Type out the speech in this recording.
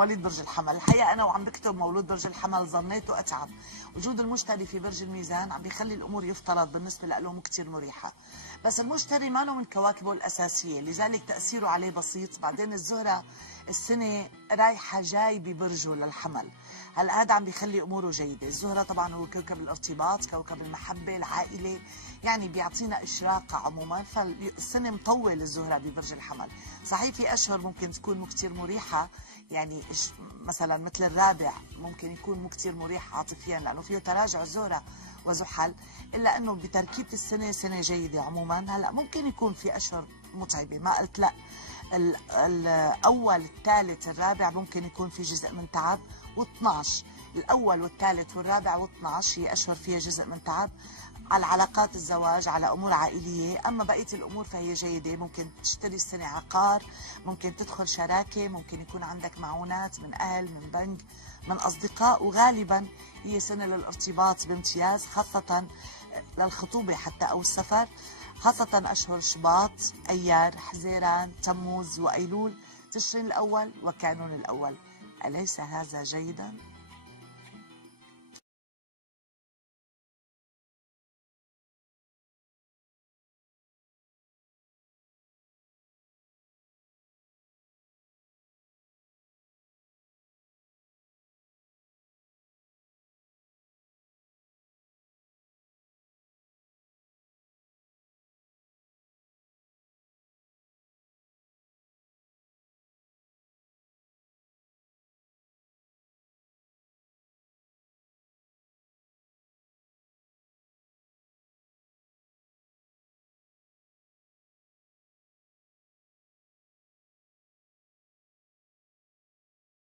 مواليد برج الحمل. الحقيقة أنا وعم بكتب مولود برج الحمل ظنيت وأتعب. وجود المشتري في برج الميزان عم بيخلي الأمور يفترض بالنسبة لهم كتير مريحة، بس المشتري ما له من كواكبه الأساسية، لذلك تأثيره عليه بسيط. بعدين الزهرة السنة رايحة جاي ببرجه للحمل، هلا هذا عم بيخلي أموره جيدة. الزهرة طبعا هو كوكب الارتباط، كوكب المحبة، العائلة، يعني بيعطينا إشراقة عموما، فالسنة مطول الزهرة ببرج الحمل. صحيح في أشهر ممكن تكون مو كتير مريحة، يعني مثلا مثل الرابع ممكن يكون مو كتير مريح عاطفيا لانه فيه تراجع الزهره وزحل، الا انه بتركيبه السنه سنه جيده عموما. هلا ممكن يكون في اشهر متعبه، ما قلت لا. الاول الثالث الرابع ممكن يكون في جزء من تعب، و12 الاول والثالث والرابع و12 هي اشهر فيها جزء من تعب على علاقات الزواج، على امور عائليه. اما بقيه الامور فهي جيده. ممكن تشتري السنه عقار، ممكن تدخل شراكه، ممكن يكون عندك معونات من اهل، من بنك، من اصدقاء، وغالبا هي سنه للارتباط بامتياز، خاصه للخطوبه حتى او السفر، خاصه اشهر شباط، ايار، حزيران، تموز وايلول، تشرين الاول وكانون الاول. اليس هذا جيدا؟